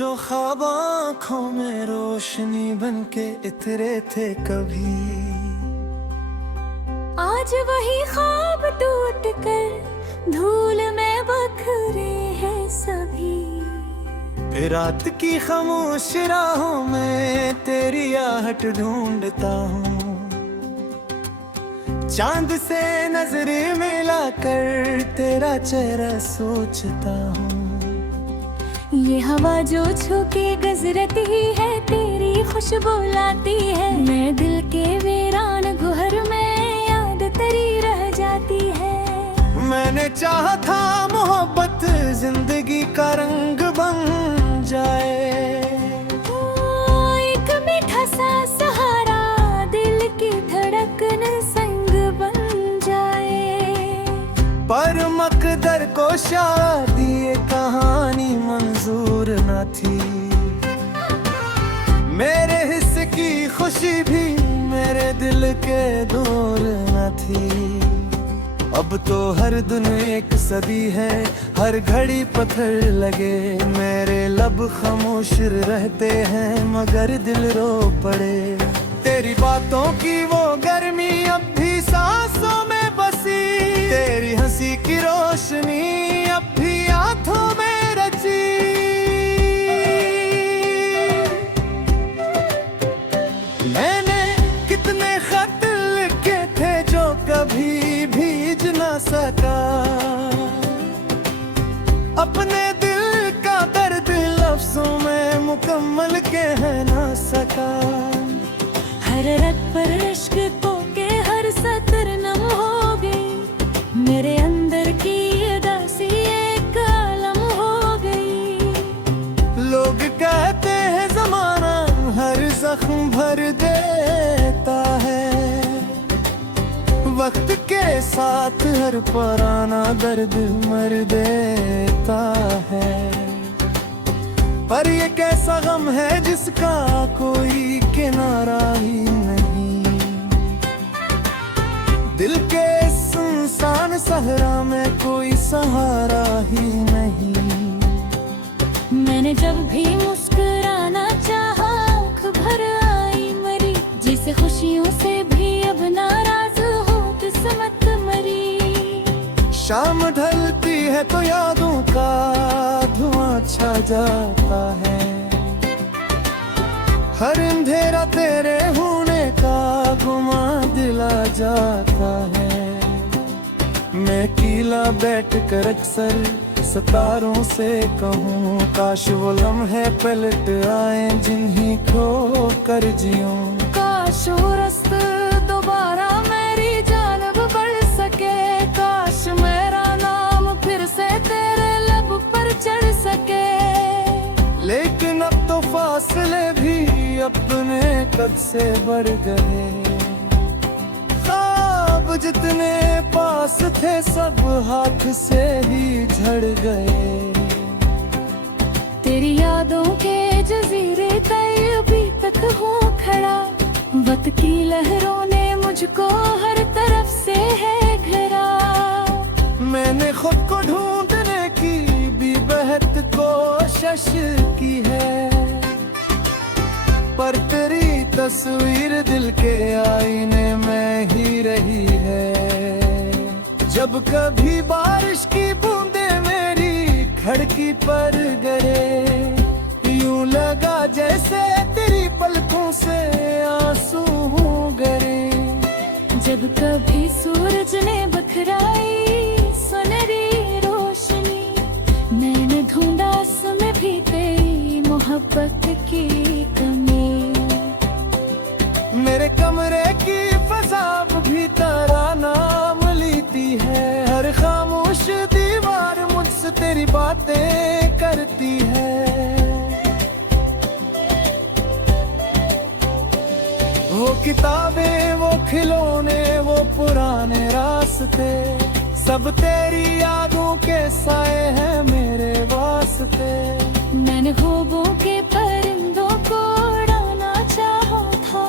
जो ख्वाब आँखों में रोशनी बनके इतरे थे कभी, आज वही ख्वाब टूट कर धूल में बखरे हैं सभी। रात की खामोश राहों में तेरी आहट ढूंढता हूँ, चांद से नजरें मिलाकर तेरा चेहरा सोचता हूँ। ये हवा जो छू के गुजरती है तेरी खुशबू लाती है, मैं दिल के वीरान गुहर में याद तेरी रह जाती है। मैंने चाहा था मोहब्बत जिंदगी का रंग बन जाए, एक मीठा सा सहारा दिल की धड़कन संग बन जाए। पर मकदर को शादी ये कहानी मंजूर न थी, मेरे हिस्से की खुशी भी मेरे दिल के दूर न थी। अब तो हर दिन एक सदी है, हर घड़ी पत्थर लगे, मेरे लब खामोश रहते हैं मगर दिल रो पड़े। तेरी बातों की वो गर्मी अब भी सांसों में बसी, तेरी हंसी की रोशनी अब भी आंखों में रची। मैंने कितने खत लिखे थे जो कभी भीज न सका, अपने दिल का दर्द लफ्जों में मुकम्मल कह न सका। हर रत पर इश्क को के हर सतर नम हो गई, मेरे अंदर की उदासी एक आलम हो गई। लोग कहते हैं जमाना हर जख्म भर देता है, वक्त के साथ हर पुराना दर्द मर देता है। पर ये कैसा गम है जिसका कोई किनारा ही नहीं, दिल के सुनसान सहरा में कोई सहारा ही नहीं। मैंने जब भी मुस्कुराना चाहा आँख भर आई मरी, जिसे खुशियों से भी अब नाराज हो किस्मत मरी। शाम ढलती है तो यादों का धुआं छा जाता है, हर अंधेरा तेरे होने का गुमा दिला जाता है। मैं अकेला बैठ कर अक्सर सितारों से कहूँ, काश वो लम्हे पलट आए जिन्हीं खो कर जियूं। काश वो रास्ता दोबारा मेरी जानब बढ़ सके, काश मेरा नाम फिर से तेरे लब पर चढ़ सके। लेकिन अब तो फासले भी अपने कद से बढ़ गए, ख्वाब जितने पास थे सब हाथ से ही झड़ गए। तेरी यादों के जजीरे तय अभी तक हूँ खड़ा, वक्त की लहरों ने मुझको हर तरफ से है घेरा। मैंने खुद को ढूंढने की भी बेहद कोशिश की है, पर तेरी तस्वीर दिल के आईने में ही रही है। जब कभी बारिश की बूंदे मेरी खिड़की पर गिरे, यूं लगा जैसे तेरी पलकों से आंसू गिरे। जब कभी सूरज ने बखराई सुनहरी रोशनी, मैंने ढूंढा समय भी तेरी मोहब्बत की कमी। मेरे कमरे की फजा भी तेरा नाम लेती है, हर खामोश दीवार मुझसे तेरी बातें करती है। वो किताबें, वो खिलौने, वो पुराने रास्ते, सब तेरी यादों के साए हैं मेरे वास्ते। मैंने ख्वाबों के परिंदों को उड़ाना चाहा था,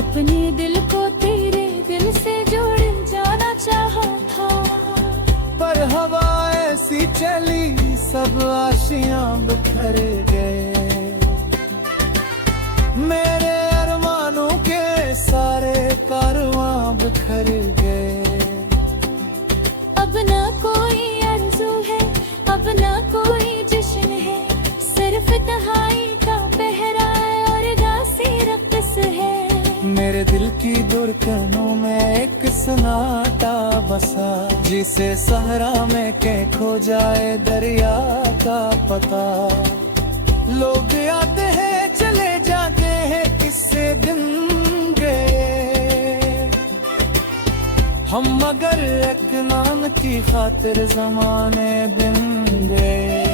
अपने दिल को तेरे दिल से जोड़ जाना चाहा था। पर हवा ऐसी चली सब आशियां बिखर गए। मेरे दिल की धड़कनों में एक सन्नाटा बसा, जिसे सहरा में के खो जाए दरिया का पता। लोग आते हैं चले जाते हैं, किससे दिन गए हम, मगर एक नाम की खातिर जमाने बिन गए।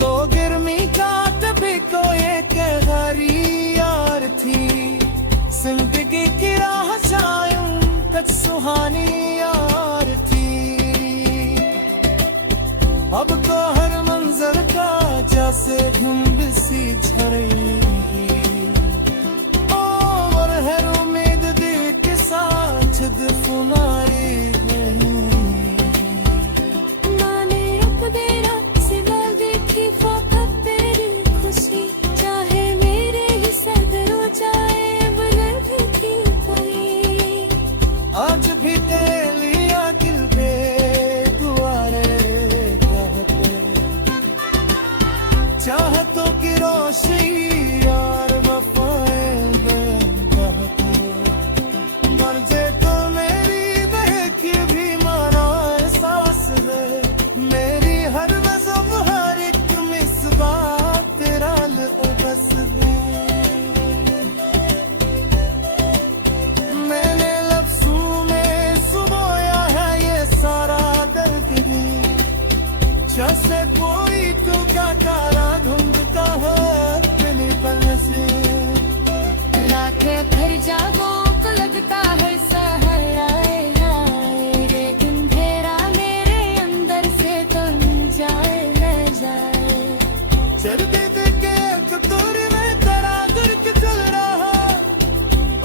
तो गिरमी का तभी कोई एक गहरी यार थी, जिंदगी की राह जायूं कच सुहानी यार थी। अब तो हर मंजर का जैसे धुंध सी छड़ी, और हर उम्मीद दिल के साथ तुम्हारी नहीं। माने अपने रब सिवा देखी फकत तेरी खुशी, चाहे मेरे ही सदर हो जाए बुलंद की परी। आज भी तेलिया दिल पे दुआरे चाहतों की रोशनी और वफाए बहती, मर्ज़े तो मेरी बहकी भी माना एहसास है। मेरी हर मज़हब हर एक मिसबाह तेरा लबस है। मैंने लफ्ज़ों में सुबोया है ये सारा दर्द भी, जैसे कोई तो क्या काला ढूंढता है दिली पल से। रातें फिर जागो तो लगता है सहर आए आए, लेकिन अंधेरा मेरे अंदर से तो जाए न जाए। चलते देखे कतूर में तेरा दिल के चल रहा,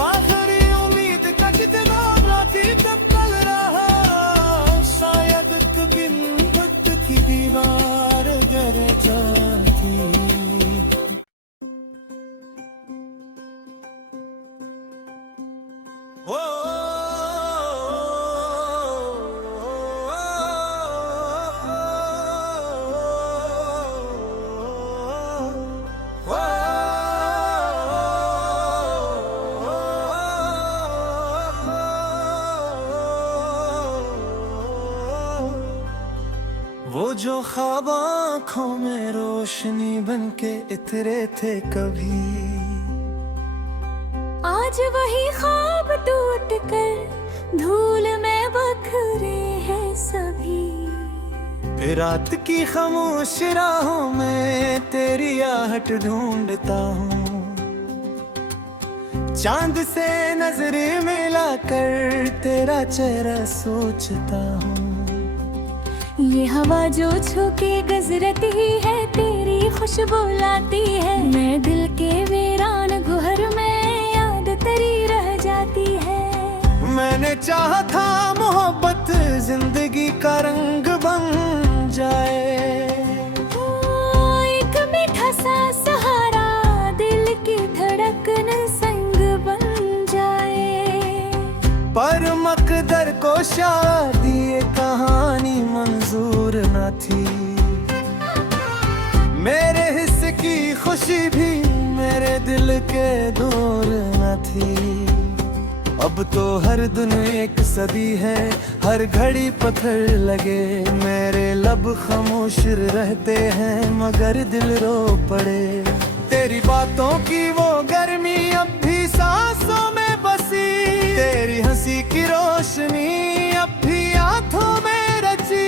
आखिरी उम्मीद का कितना राती तब कल रहा। शायद कभी वक्त की दीवार गिर जाती। वो जो ख्वाब आँखों में रोशनी बन के इतरे थे कभी, आज वही ख्वाब टूट कर धूल में बखरे हैं सभी। फिर रात की खामोश राहों में तेरी आहट ढूंढता हूँ, चांद से नजरें मिलाकर तेरा चेहरा सोचता हूँ। ये हवा जो छू के गुजरती है तेरी खुशबू लाती है, मैं दिल के वीरान गुहर में याद तेरी रह जाती है। मैंने चाहा था मोहब्बत जिंदगी का रंग बन जाए, एक मीठा सा सहारा दिल की धड़कन संग बन जाए। पर मकदर को शादी ये कहानी मंजूर न थी। मेरे हिस्से की खुशी भी मेरे दिल के दूर न थी। अब तो हर दिन एक सदी है, हर घड़ी पत्थर लगे। मेरे लब खामोश रहते हैं मगर दिल रो पड़े। तेरी बातों की वो गर्मी अब भी सांसों में बसी, तेरी हंसी की रोशनी अब भी आंखों में रची।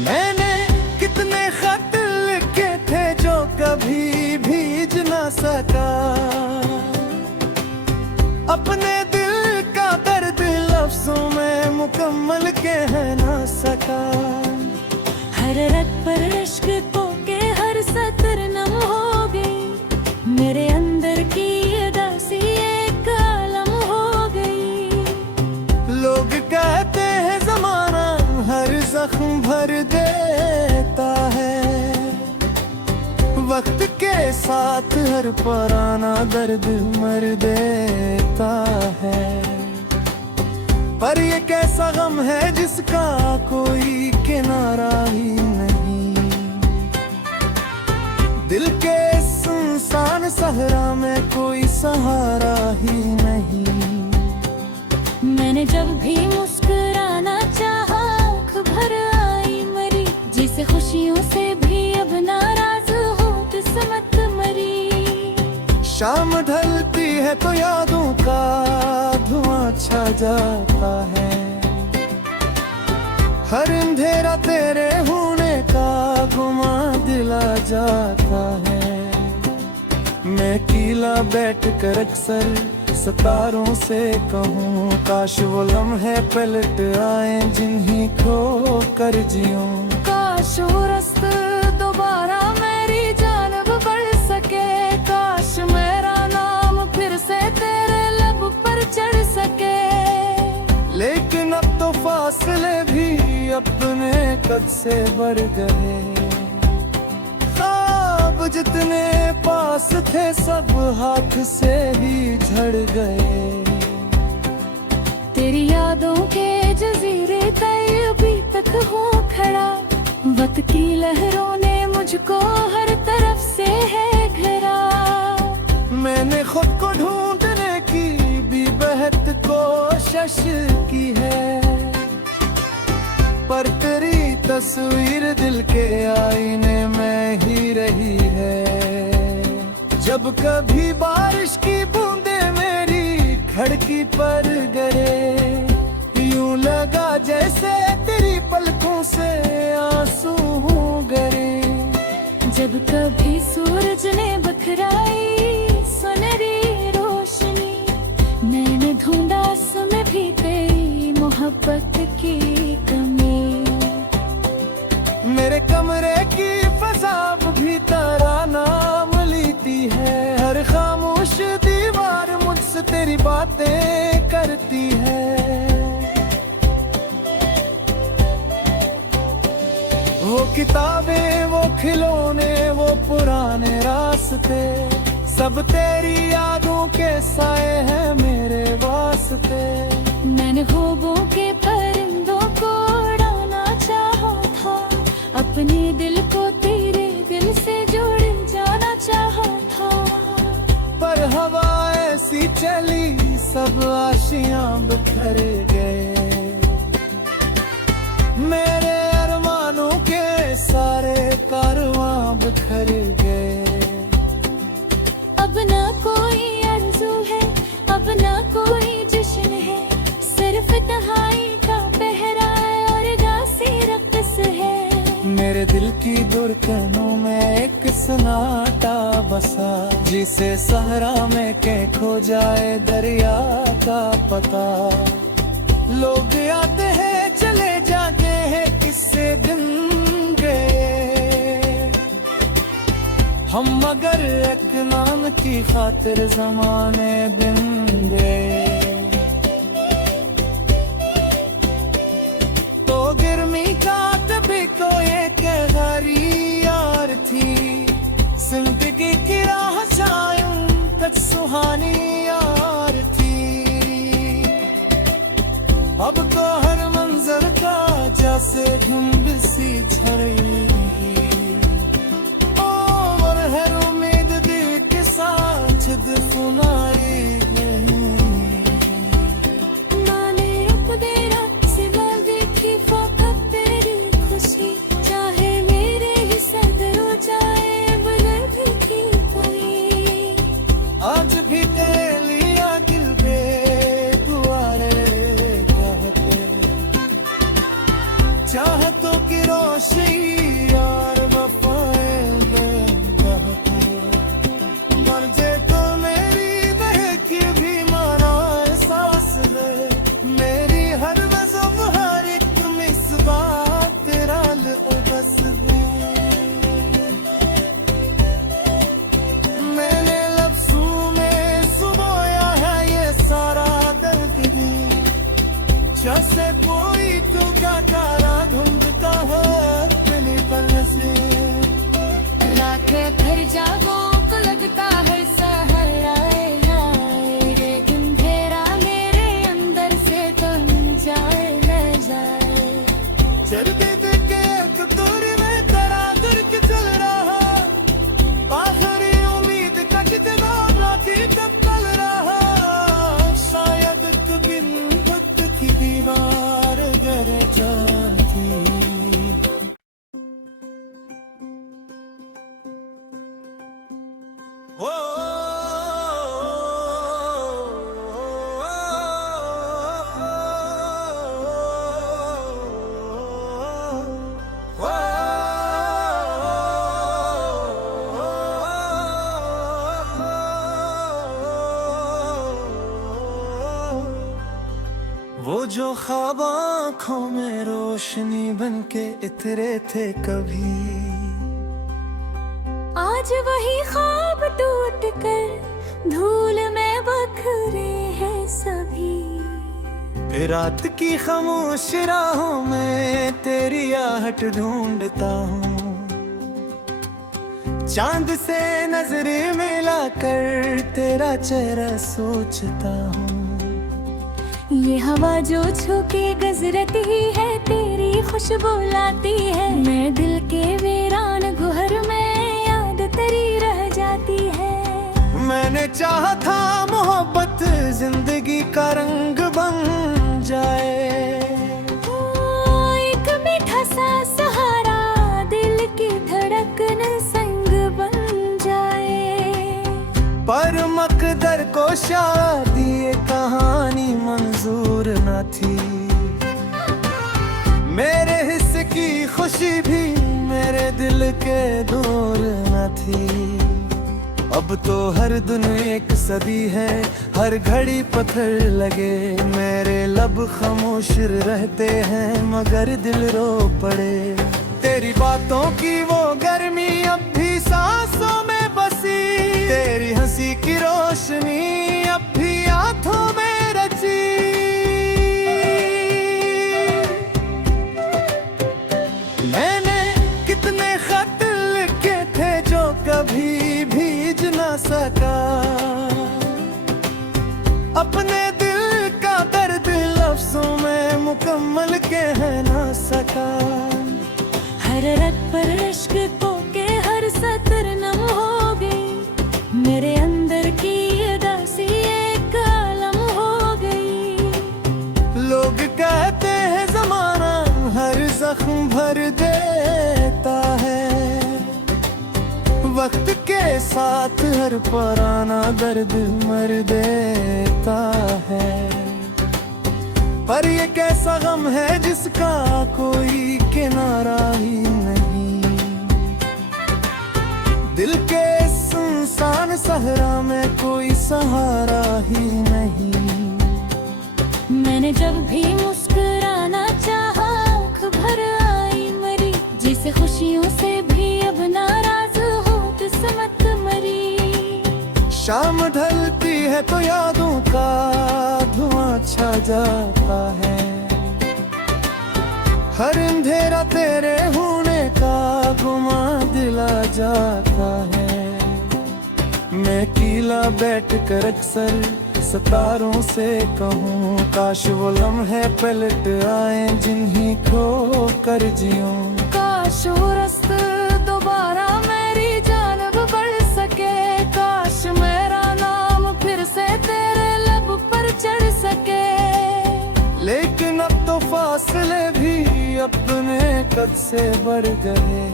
मैंने कितने खत लिखे थे जो कभी भीज ना सका, अपने दिल का दर्द लफ्जों में मुकम्मल कह ना सका। हर रत पर इश्क को के हर सतर नम हो गई, मेरे अंदर की उदासी एक आलम हो गई। लोग कहते हैं जमाना हर जख्म भर देता है, वक्त के साथ हर पुराना दर्द मर देता है। पर ये कैसा गम है जिसका कोई किनारा ही नहीं। खुशियों से भी अब नाराज हो किस्मत मरी। शाम ढलती है तो यादों का धुआं छा जाता है, हर अंधेरा तेरे होने का गुमा दिला जाता है। मैं कीला बैठ कर अक्सर सितारों से कहूँ, काश वो लम्हे पलट आए जिन्हीं को कर जियूं। काश वो रास्ता दोबारा मेरी जानब बढ़ सके, काश मेरा नाम फिर से तेरे लब पर चढ़ सके। लेकिन अब तो फासले भी अपने कद से बढ़ गए, ख्वाब जितने पास थे सब हाथ से ही झड़ गए। तेरी यादों के जजीरे तय अभी तक हो खड़ा, वक्त की लहरों ने मुझको हर तरफ से है घेरा। मैंने खुद को ढूंढने की भी बेहद कोशिश की है, पर तेरी तस्वीर दिल के आईने में ही रही है। जब कभी बारिश की बूंदें मेरी खिड़की पर गिरे, यूं लगा जैसे तेरी पलकों से आंसू गिरे। जब कभी सूरज ने बखराई सुनहरी रोशनी, मैंने ढूंढा उसमें भी तेरी मोहब्बत की कमी। मेरे कमरे की फजा भी तेरा नाम लेती है, हर खामोश दीवार मुझसे तेरी बातें करती है। वो किताबें, वो खिलौने, वो पुराने रास्ते, सब तेरी यादों के साए हैं मेरे वास्ते। मैंने ख्वाबों के परिंदों को उड़ाना चाहा था, अपने दिल को तेरे दिल से जोड़ जाना चाहा था। पर हवा ऐसी चली सब आशियां बिखर गए, मेरे अरमानों के सारे कारवां बिखर गए। अब ना कोई आरज़ू है, अब ना कोई जश्न है, सिर्फ तन्हाई का पहरा और गासी रक़्स है। मेरे दिल की धड़कनों में एक सन्नाटा बसा, जिसे सहरा में के खो जाए दरिया का पता। लोग आते हैं चले जाते हैं, किससे दिन गए हम, मगर एक नाम की खातिर ज़माने बिन गए। तो गिरमी का कभी कोई एक गहरी यार थी, जिंदगी की राह जायूं तक सुहानी यार थी। अब तो हर मंजर का जैसे धुंध सी छड़ी, और हर उम्मीद दिल के साथ दफनाई गई। माने रुक दे रात से मैं देखी फकत तेरी खुशी, चाहे मेरे ही सर हो जाए बदल भी की कोई। आज भी तेरे लिया दिल बेदुआरे कहते, चाहतों की रोशनी जो ख्वाब आँखों में रोशनी बनके इतरे थे कभी, आज वही ख्वाब टूट कर धूल में बखरे हैं सभी। रात की खामोश राहों में तेरी आहट ढूंढता हूँ, चांद से नजरें मिलाकर तेरा चेहरा सोचता हूँ। ये हवा जो छू के गुजरती है तेरी खुशबू लाती है, मैं दिल के वीरान गुहर में याद तेरी रह जाती है। मैंने चाहा था मोहब्बत जिंदगी का रंग बन जाए, एक मीठा सा सहारा दिल की धड़कन संग बन जाए। पर मकदर को शादी ये कहानी मंजूर न थी, मेरे हिस्से की खुशी भी मेरे दिल के दूर न थी। अब तो हर दिन एक सदी है, हर घड़ी पत्थर लगे, मेरे लब खामोश रहते हैं मगर दिल रो पड़े। तेरी बातों की वो गर्मी अब भी सांसों में बसी, तेरी हंसी की रोशनी अब भी आंखों में रची। मैंने कितने खत लिखे थे जो कभी भीज ना सका, अपने दिल का दर्द लफ्जों में मुकम्मल कह ना सका। हर रत पर इश्क को के हर सतर नम हो गई, मेरे अंदर की उदासी एक आलम हो गई। लोग कहते हैं जमाना हर जख्म भर देता है, वक्त के साथ हर पुराना दर्द मर देता है। पर ये कैसा गम है जिसका कोई किनारा ही नहीं, दिल के सुनसान सहरा में कोई सहारा ही नहीं। मैंने जब भी मुस्कुराना चाहा आँख भर आई मरी, जिसे खुशियों से भी अब नाराज हो किस्मत मरी। शाम ढलती है तो यादों का धुआं छा जाता है, हर अंधेरा तेरे होने का गुमा दिला जाता है। मैं कीला बैठ कर अक्सर सितारों से कहूँ, काश वो लम्हे पलट आए जिन्हीं खो कर जियूं। काश वो रास्ता दोबारा मेरी जानब बढ़ सके, काश मेरा नाम फिर से तेरे लब पर चढ़ सके। लेकिन अब तो फासले भी अपने कद से बढ़ गए,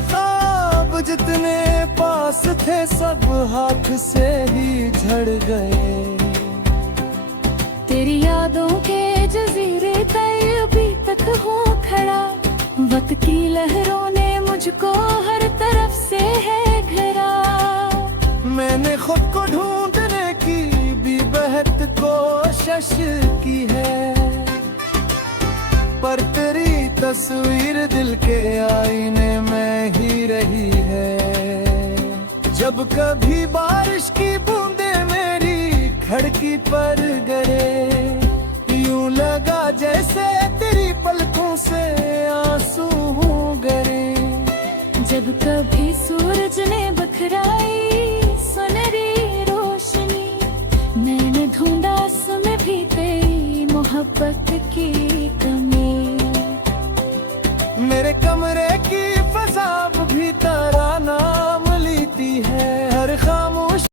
ख्वाब जितने पास थे सब हाथ से ही झड़ गए। तेरी यादों के जजीरे तय अभी तक हो खड़ा, वक्त की लहरों ने मुझको हर तरफ से है घेरा। मैंने खुद को ढूंढने की भी बेहद कोशिश की है, पर तेरी तस्वीर दिल के आईने में ही रही है। जब कभी बारिश की बूंदे मेरी खिड़की पर गिरे, यूं लगा जैसे तेरी पलकों से आंसू गिरे। जब कभी सूरज ने बखराई सुनहरी रोशनी, मैंने ढूंढा उसमें भी तेरी मोहब्बत की कमी। मेरे कमरे की